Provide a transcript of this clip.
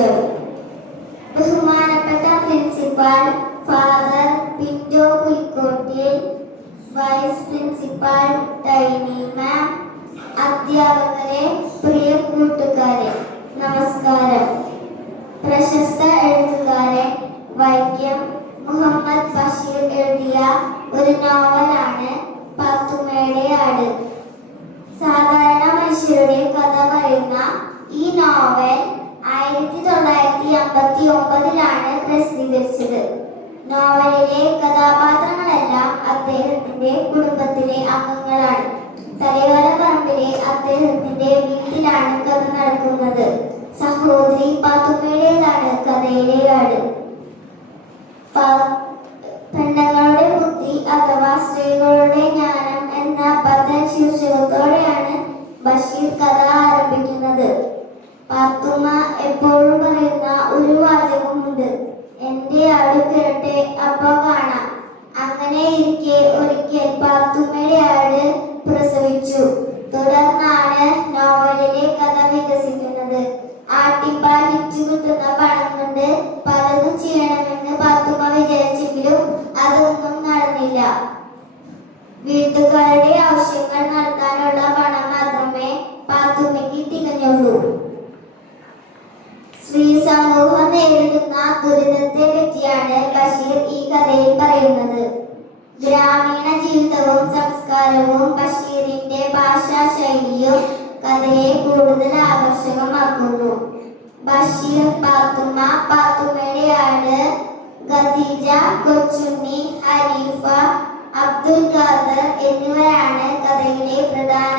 Enjoy. ബഹുമാനപ്പെട്ട principal father Pinto Pulikottil, vice principal Tiny ma'am, അധ്യാപകരെ, പ്രിയ കൂട്ടുകാരെ, നമസ്കാരം. പ്രശസ്ത എഴുത്തുകാരൻ വൈക്കം മുഹമ്മദ് ബഷീർ എഴുതിയ ഒരു നോവലാണ് പാത്തുമ്മയുടെ ആട്. സാധാരണ മനുഷ്യരുടെ കഥ പറയുന്ന ഈ നോവൽ 1959 പ്രസിദ്ധീകരിച്ചത്. നോവലിലെ കഥാപാത്രങ്ങളെല്ലാം അദ്ദേഹത്തിന്റെ കുടുംബത്തിലെ അംഗങ്ങളാണ്. തലയോലപ്പറമ്പിലെ അദ്ദേഹത്തിന്റെ വീട്ടിലാണ് കഥ നടക്കുന്നത്. സഹോദരി പാത്തുമ്മയുടേതാണ് കഥയിലെ ആട്. പെണ്ണുങ്ങളുടെ ബുദ്ധി അഥവാ സ്ത്രീകളുടെ ജ്ഞാനം എന്ന പദ്ധതി ശീർഷകത്തോടെയാണ് ബഷീർ കഥ ആരംഭിക്കുന്നത്. പാത്തുമ്മ എപ്പോഴും പറയുന്ന ഒരു വാചകമുണ്ട്: എന്റെ ആട് കേട്ടെ, അപ്പൊ കാണാം. അങ്ങനെ ഇരിക്കെ ഒരിക്കൽ പാത്തുമ്മയുടെ ആട് പ്രസവിച്ചു. തുടർന്നാണ് നോവലിലെ കഥ വികസിക്കുന്നത്. ആട്ടിൻപാൽ വിറ്റ് കിട്ടുന്ന പണം കൊണ്ട് പലതും ചെയ്യണമെന്ന് പാത്തുമ്മ വിചാരിച്ചെങ്കിലും അതൊന്നും നടന്നില്ല. വീട്ടുകാരുടെ ആവശ്യങ്ങൾ നടത്താനുള്ള പണം മാത്രമേ പാത്തുമ്മയ്ക്ക് തികഞ്ഞുള്ളൂ. സ്ത്രീ സമൂഹം നേരിടുന്ന ദുരിതത്തെ പറ്റിയാണ് ബഷീർ ഈ കഥയിൽ പറയുന്നത്. ഗ്രാമീണ ജീവിതവും സംസ്കാരവും ബഷീറിന്റെ ഭാഷാ ശൈലിയും കഥയെ കൂടുതൽ ആകർഷകമാക്കുന്നു. ബഷീർ, പാത്തുമ്മ, പാത്തുമ്മയുടെ ആട്, ഖദീജ, കൊച്ചുണ്ണി, ഹനീഫ, അബ്ദുൽ ഖാദർ എന്നിവരാണ് കഥയിലെ പ്രധാന